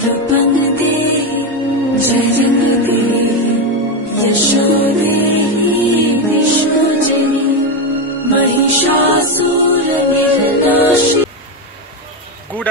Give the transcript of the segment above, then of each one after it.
Good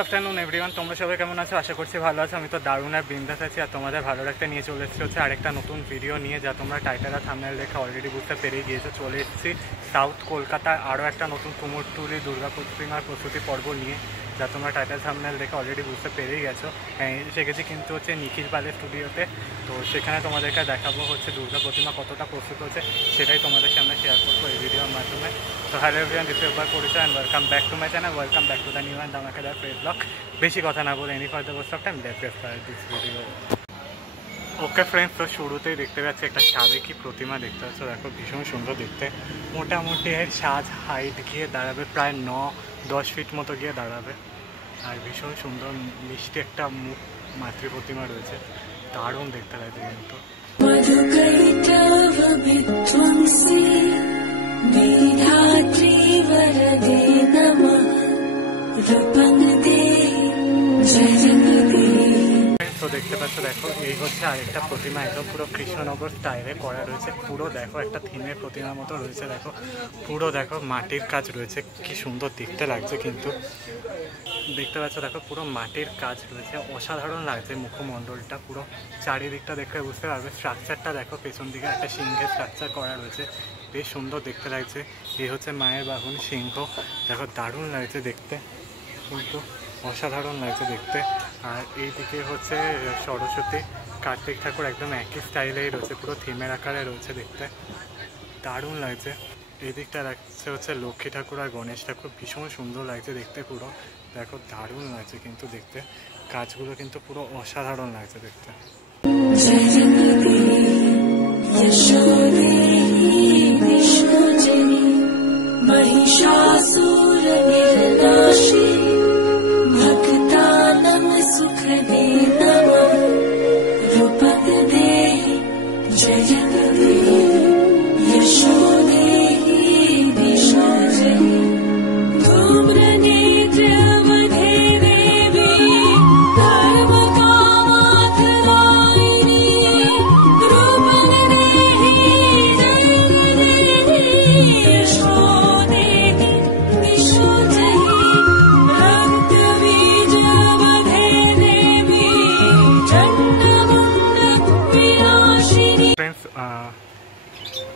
afternoon everyone, তোমরা সবাই কেমন আছো? আশা করছি ভালো আছো। আমি তো দারুণ আর বিন্দাস আছি, আর তোমাদের ভালো রাখতে নিয়ে চলে এসেছি হচ্ছে আরেকটা নতুন ভিডিও নিয়ে, যা তোমরা টাইটেল আর থাম্বনেল দেখে অলরেডি বুঝতে পেরিয়ে গিয়েছো। চলে এসেছি সাউথ কলকাতায় আরও একটা নতুন কুমোরটুলি দুর্গা প্রতিমার প্রস্তুতি পর্ব নিয়ে, যা তোমরা টাইটেল থাম্বনেল দেখে অলরেডি বুঝতে পেরিয়ে গেছো। এসে গেছি কিন্তু হচ্ছে নিখিল পালের স্টুডিওতে। তো সেখানে তোমাদেরকে দেখাবো হচ্ছে দুর্গা প্রতিমা কতটা প্রস্তুত হচ্ছে, সেটাই তোমাদের সামনে শেয়ার করবো এই ভিডিওর মাধ্যমে। তো হ্যালো এভরিওয়ান, দিস ইজ একবার পরিচয় and welcome back to my channel, welcome back to the new and ধামাকাদার ফ্রেশ ব্লগ। বেশি কথা না বলে any further waste of time, let's get started this video. Okay friends, তো শুরুতেই দেখতে পাচ্ছি একটা সাবেকি প্রতিমা দেখতে পাচ্ছ। দেখো ভীষণ সুন্দর দেখতে, মোটামুটি এর সাজ হাইট গিয়ে দাঁড়াবে প্রায় 9-10 ফিট মতো গিয়ে দাঁড়াবে। আর ভীষণ সুন্দর মিষ্টি একটা মুখ মাতৃ প্রতিমা রয়েছে, দারুণ দেখতে লাগছে কিন্তু। তো দেখতে পাচ্ছ, দেখো এই হচ্ছে আরেকটা প্রতিমা, একদম পুরো কৃষ্ণনগর স্টাইলে করা রয়েছে। পুরো দেখো একটা থিমের প্রতিমার মতো রয়েছে। দেখো পুরো দেখো মাটির কাজ রয়েছে, কি সুন্দর দেখতে লাগছে কিন্তু। দেখতে পাচ্ছ দেখো পুরো মাটির কাজ রয়েছে, অসাধারণ লাগছে। মুখমণ্ডলটা পুরো চারিদিকটা দেখে বুঝতে পারবে। স্ট্রাকচারটা দেখো, পেছন দিকে একটা সিংহের স্ট্রাকচার করা রয়েছে, বেশ সুন্দর দেখতে লাগছে। এই হচ্ছে মায়ের বাহন সিংহ, দেখো দারুণ লাগছে দেখতে কিন্তু, অসাধারণ লাগছে দেখতে। আর এইদিকে হচ্ছে সরস্বতী কার্তিক ঠাকুর, একদম একই স্টাইলেই রয়েছে, পুরো থিমের আকারে রয়েছে দেখতে, দারুণ লাগছে। এই দিকটা লাগছে হচ্ছে লক্ষ্মী ঠাকুর আর গণেশ ঠাকুর, ভীষণ সুন্দর লাগছে দেখতে পুরো। দেখো দারুণ লাগছে কিন্তু দেখতে, কাজগুলো কিন্তু পুরো অসাধারণ লাগছে দেখতে।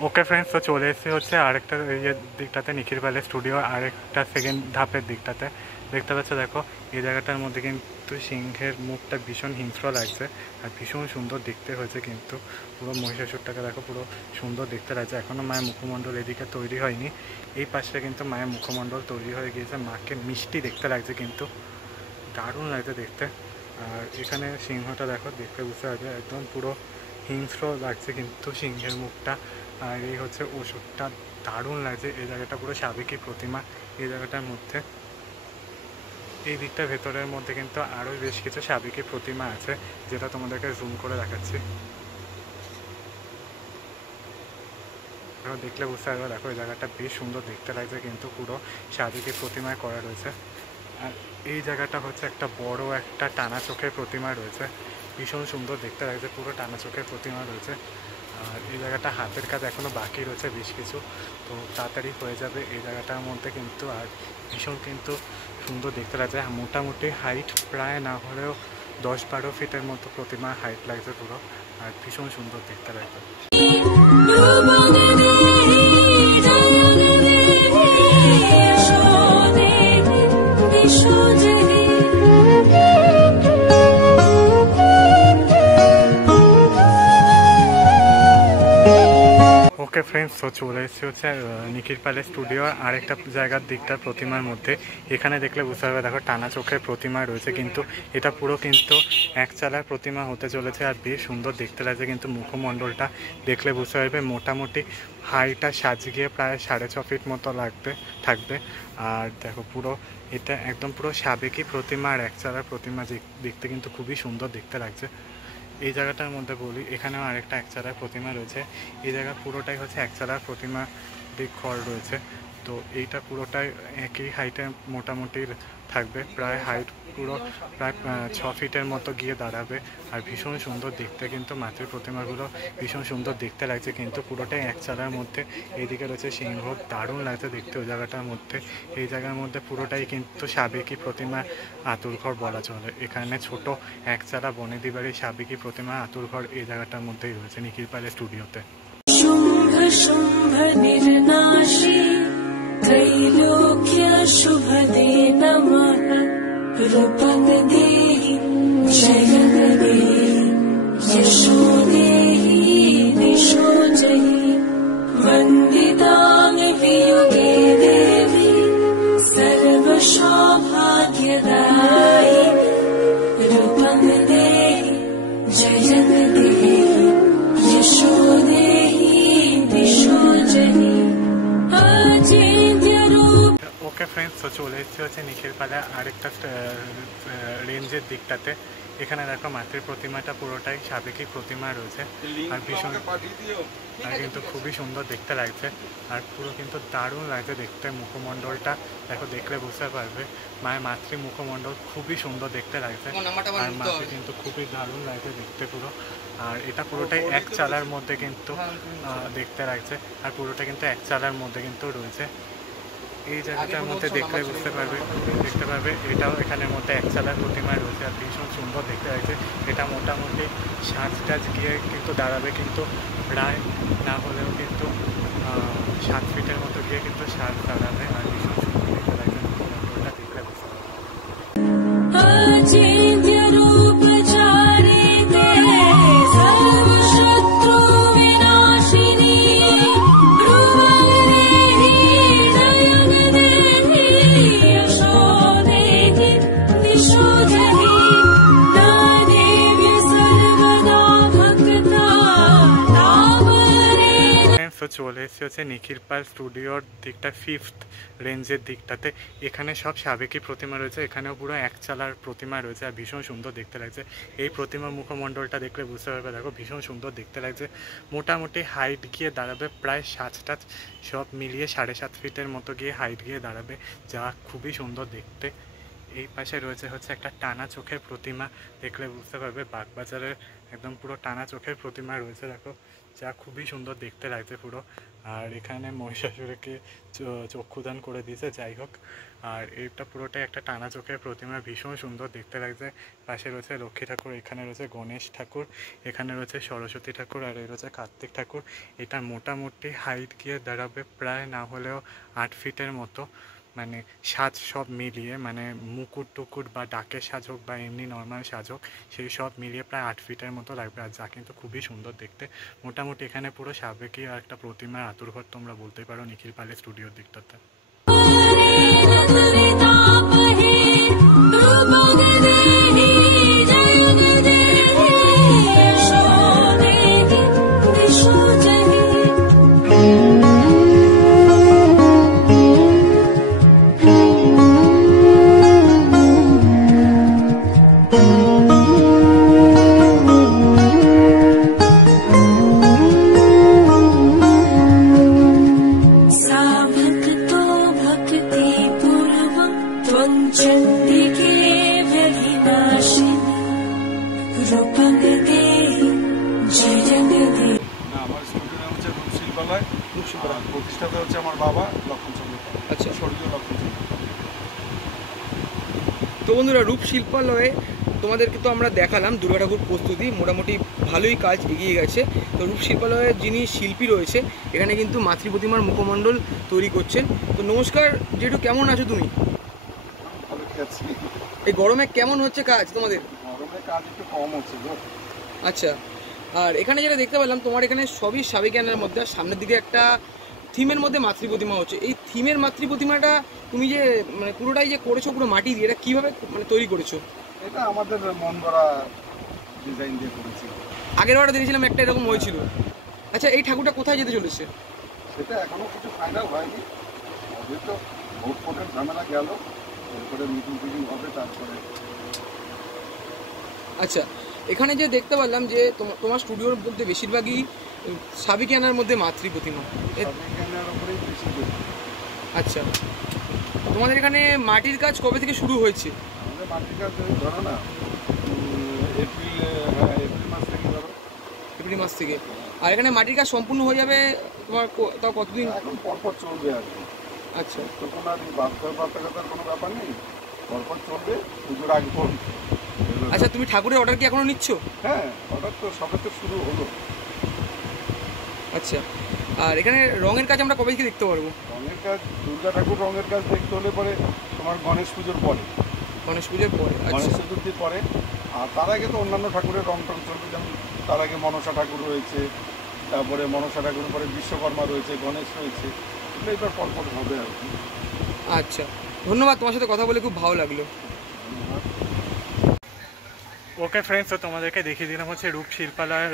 ওকে ফ্রেন্ডস, তো চলে এসেছি হচ্ছে আরেকটা ইয়ের দিকটাতে, নিখিল পালের স্টুডিও আরেকটা সেকেন্ড ধাপের দিকটাতে। দেখতে পাচ্ছ দেখো এই জায়গাটার মধ্যে কিন্তু সিংহের মুখটা ভীষণ হিংস্র লাগছে আর ভীষণ সুন্দর দেখতে হয়েছে কিন্তু। পুরো মহিষাসুরটাকে দেখো পুরো সুন্দর দেখতে লাগছে। এখনও মায়ের মুখমণ্ডল এদিকে তৈরি হয়নি, এই পাশে কিন্তু মায়ের মুখমণ্ডল তৈরি হয়ে গিয়েছে। মাকে মিষ্টি দেখতে লাগছে কিন্তু, দারুণ লাগছে দেখতে। আর এখানে সিংহটা দেখো, দেখতে বুঝতে পারবে একদম পুরো হিংস্র লাগছে কিন্তু সিংহের মুখটা। আর এই হচ্ছে ওষুধটা, দারুণ লাগছে। এই জায়গাটা পুরো সাবেকি প্রতিমা। এই জায়গাটার মধ্যে এই দিকটা ভেতরের মধ্যে কিন্তু আরও বেশ কিছু সাবেকি প্রতিমা আছে, যেটা তোমাদেরকে জুম করে দেখাচ্ছি। দেখলে বুঝতে পারবে, দেখো এই জায়গাটা বেশ সুন্দর দেখতে লাগছে কিন্তু, পুরো সাবেকি প্রতিমায় করা রয়েছে। আর এই জায়গাটা হচ্ছে একটা বড় একটা টানা চোখের প্রতিমা রয়েছে, ভীষণ সুন্দর দেখতে লাগছে, পুরো টানা চোখের প্রতিমা রয়েছে। আর এই জায়গাটা হাতের কাজ এখনও বাকি রয়েছে বেশ কিছু, তো তাড়াতাড়ি হয়ে যাবে এই জায়গাটার মধ্যে কিন্তু। আর ভীষণ কিন্তু সুন্দর দেখতে লাগছে। মোটামুটি হাইট প্রায় না হলেও 10-12 ফিটের মতো প্রতিমার হাইট লাগছে পুরো, আর ভীষণ সুন্দর দেখতে লাগছে। ওকে ফ্রেন্ডস, তো চলে এসেছি হচ্ছে নিখিল পালের স্টুডিও আরেকটা জায়গার দিকটার প্রতিমার মধ্যে। এখানে দেখলে বুঝতে পারবে, দেখো টানা চোখের প্রতিমা রয়েছে কিন্তু, এটা পুরো কিন্তু একচালার প্রতিমা হতে চলেছে। আর বেশ সুন্দর দেখতে লাগছে কিন্তু, মুখমণ্ডলটা দেখলে বুঝতে পারবে মোটামুটি হাইটটা সাজিয়ে প্রায় 6.5 ফিট মতো থাকবে। আর দেখো পুরো এটা একদম পুরো সাবেকি প্রতিমা আর একচালার প্রতিমা দেখতে কিন্তু খুবই সুন্দর দেখতে লাগছে। এই জায়গাটার মধ্যে বলি, এখানেও আরেকটা একচালার প্রতিমা রয়েছে। এই জায়গা পুরোটাই হচ্ছে একচালার প্রতিমা দিক ঘর রয়েছে। তো এইটা পুরোটাই একই হাইটে মোটামুটি থাকবে, প্রায় হাইট পুরো প্রায় 6 ফিটের মতো গিয়ে দাঁড়াবে। আর ভীষণ সুন্দর দেখতে, কিন্তু মাতৃ প্রতিমাগুলো ভীষণ সুন্দর দেখতে লাগছে, কিন্তু পুরোটাই এক চালার মধ্যে। এইদিকে রয়েছে সিংহ, দারুণ লাগছে দেখতে ওই জায়গাটার মধ্যে। এই জায়গার মধ্যে পুরোটাই কিন্তু সাবেকি প্রতিমা আতুরঘর বলা চলে। এখানে ছোট এক চালা বনেদি বাড়ির সাবেকি প্রতিমা আতুরঘর এই জায়গাটার মধ্যেই রয়েছে নিখিল পাল স্টুডিওতে। शुंभ शुंभ निर्नाशी त्रैलोक्य शुभदे नमः रूपं देहि जयं देहि यशो देहि दिशो जहि वन्दितां वियुगे देवी सर्वसौभाग्यदायि रूपं देहि जयं देहि यशो ওকে ফ্রেন্ডস, তো চলে এসেছি হচ্ছে নিখিল পালে আরেকটা রেঞ্জের দিকটাতে। এখানে দেখো মাতৃ প্রতিমাটা পুরোটাই সাবেকি প্রতিমা রয়েছে, আর ভীষণ আর কিন্তু খুবই সুন্দর দেখতে লাগছে। আর পুরো কিন্তু দারুণ লাগছে দেখতে। মুখমণ্ডলটা দেখো, দেখলে বুঝতে পারবে মায়ের মাতৃ মুখমণ্ডল খুবই সুন্দর দেখতে লাগছে, আর মাকে কিন্তু খুবই দারুণ লাগছে দেখতে পুরো। আর এটা পুরোটাই এক চালার মধ্যে কিন্তু দেখতে লাগছে, আর পুরোটা কিন্তু এক চালার মধ্যে কিন্তু রয়েছে। এই জায়গাটার মধ্যে দেখতে পারবে এটাও এখানের মধ্যে এক চালার প্রতিমা রয়েছে, আর ভীষণ সুন্দর দেখতে লাগছে। এটা মোটামুটি সাজ টাজ গিয়ে কিন্তু দাঁড়াবে, কিন্তু প্রায় না হলেও কিন্তু 7 ফিটের মতো গিয়ে কিন্তু সাজ দাঁড়াবে, আর ভীষণ সুন্দর দেখতে লাগছে। ওটা দেখলে বুঝতে পারবে। তো চলে এসেছে হচ্ছে নিখিল পাল স্টুডিওর দিকটা, 5th রেঞ্জের দিকটাতে। এখানে সব সাবেকি প্রতিমা রয়েছে, এখানেও পুরো এক চালার প্রতিমা রয়েছে, আর ভীষণ সুন্দর দেখতে লাগছে। এই প্রতিমার মুখমণ্ডলটা দেখলে বুঝতে পারবে, দেখো ভীষণ সুন্দর দেখতে লাগছে। মোটামুটি হাইট গিয়ে দাঁড়াবে প্রায় 7 সব মিলিয়ে 7.5 ফিটের মতো গিয়ে হাইট গিয়ে দাঁড়াবে, যা খুবই সুন্দর দেখতে। এই পাশে রয়েছে হচ্ছে একটা টানা চোখের প্রতিমা, দেখলে বুঝতে পারবে বাগবাজারের একদম পুরো টানা চোখের প্রতিমা রয়েছে, দেখো যা খুবই সুন্দর দেখতে লাগছে পুরো। আর এখানে মহিষাসুরকে চক্ষুদান করে দিয়েছে, যাই হোক। আর এটা পুরোটাই একটা টানা চোখের প্রতিমা, ভীষণ সুন্দর দেখতে লাগছে। পাশে রয়েছে লক্ষ্মী ঠাকুর, এখানে রয়েছে গণেশ ঠাকুর, এখানে রয়েছে সরস্বতী ঠাকুর, আর এই রয়েছে কার্তিক ঠাকুর। এটা মোটামুটি হাইট গিয়ে দাঁড়াবে প্রায় না হলেও 8 ফিটের মতো, মানে সাজ সব মিলিয়ে, মানে মুকুট টুকুট বা ডাকের সাজ হোক বা এমনি নর্মাল সাজ হোক, সেই সব মিলিয়ে প্রায় 8 ফিটের মতো লাগবে, আর যা কিন্তু খুবই সুন্দর দেখতে। মোটামুটি এখানে পুরো সাবেকি আর একটা প্রতিমার আতুরঘর তোমরা বলতেই পারো নিখিল পালের স্টুডিওর দিকটাতে। প্রতিষ্ঠাতা হচ্ছে আমার বাবা লক্ষণচন্দ্র। আচ্ছা, স্বর্গীয় লক্ষণচন্দ্র। তো বন্ধুরা, রূপ শিল্পালয়ে তোমাদেরকে তো আমরা দেখালাম দুর্গা ঠাকুর প্রস্তুতি, মোটামুটি ভালোই কাজ এগিয়ে গেছে। তো রূপ শিল্পালয়ের যিনি শিল্পী রয়েছে এখানে কিন্তু মাতৃ প্রতিমার মুখমণ্ডল তৈরি করছেন। তো নমস্কার জেঠু, কেমন আছো তুমি? ভালো আছি। এই গরমে কেমন হচ্ছে কাজ তোমাদের? গরমে কাজ একটু কম হচ্ছে গো। আচ্ছা, আর এখানে যেটা দেখতে পেলাম তোমার এখানে সবই সাবেকি আনার মধ্যে, আর সামনের দিকে একটা থিমের মধ্যে মাতৃ প্রতিমা হচ্ছে। এই থিমের মাতৃ প্রতিমাটা তুমি যে মানে পুরোটাই যে করেছো পুরো মাটি দিয়ে, এটা কিভাবে মানে তৈরি করেছো? এটা আমাদের মন গড়া ডিজাইন দিয়ে করেছি। আগের বারে দেখেছিলাম একটা এরকম হয়েছিল। আচ্ছা, এই ঠাকুরটা কোথায় যেতে চলেছে? সেটা এখনো কিছু ফাইনাল হয়নি, হয়তো ভোট ফোটের ঝামেলা গেল, এরপরে মিটিং টিটিং হবে তারপরে। আচ্ছা, এখানে যে দেখতে পারলাম যে তোমার স্টুডিওর মধ্যে বেশিরভাগই সাবেকি আনার মধ্যে মাতৃ প্রতিমা। আচ্ছা, তোমাদের এখানে মাটির কাজ কবে থেকে শুরু হয়েছে? আমাদের মাটির কাজ ধরো না এপ্রিল মাস থেকে ধরো। এপ্রিল মাস থেকে। আর এখানে মাটির কাজ সম্পূর্ণ হয়ে যাবে তোমার তাও কতদিন? এখন পরপর চলবে আর কি। আচ্ছা, তখন আর বাধ্যবাধকতার কোনো ব্যাপার নেই, পরপর চলবে পুজোর আগে পর্যন্ত। আচ্ছা, তুমি ঠাকুরের অর্ডার কি এখনো নিচ্ছ? হ্যাঁ, অর্ডার তো সবে তো শুরু হলো। আচ্ছা, আর এখানে রঙের কাজ আমরা কবে থেকে দেখতে পারবো? রঙের কাজ, দুর্গা ঠাকুর রঙের কাজ দেখতে হলে পরে তোমার গণেশ পুজোর পরে, গণেশ পুজোর পরে। গণেশ আচ্ছা, চতুর্থীর পরে। আর তার আগে তো অন্যান্য ঠাকুরের রং টং চলবে, যেমন তার আগে মনসা ঠাকুর রয়েছে, তারপরে মনসা ঠাকুরের পরে বিশ্বকর্মা রয়েছে, গণেশ রয়েছে, এগুলো এবার পরপর হবে আর কি। আচ্ছা, ধন্যবাদ, তোমার সাথে কথা বলে খুব ভালো লাগলো। ওকে ফ্রেন্ডস, তো তোমাদেরকে দেখিয়ে দিলাম হচ্ছে রূপ শিল্পালয়ের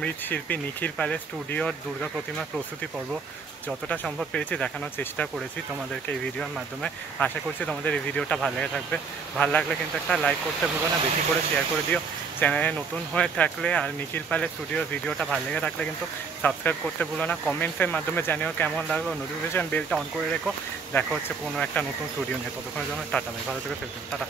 মৃৎশিল্পী নিখিল পালের স্টুডিওর দুর্গা প্রতিমার প্রস্তুতি পর্ব। যতটা সম্ভব পেরেছি দেখানোর চেষ্টা করেছি তোমাদেরকে এই ভিডিওর মাধ্যমে। আশা করছি তোমাদের এই ভিডিওটা ভালো লেগে থাকবে। ভালো লাগলে কিন্তু একটা লাইক করতে ভুলো না, বেশি করে শেয়ার করে দিও। চ্যানেলে নতুন হয়ে থাকলে আর নিখিল পালের স্টুডিওর ভিডিওটা ভালো লেগে থাকলে কিন্তু সাবস্ক্রাইব করতে ভুলো না। কমেন্টসের মাধ্যমে জানিও কেমন লাগলো। নোটিফিকেশান বেলটা অন করে রেখো। দেখা হচ্ছে কোনো একটা নতুন স্টুডিও নিয়ে। ততক্ষণের জন্য টাটা, ভাই ভালো থেকে ফেলবেন, টাটা।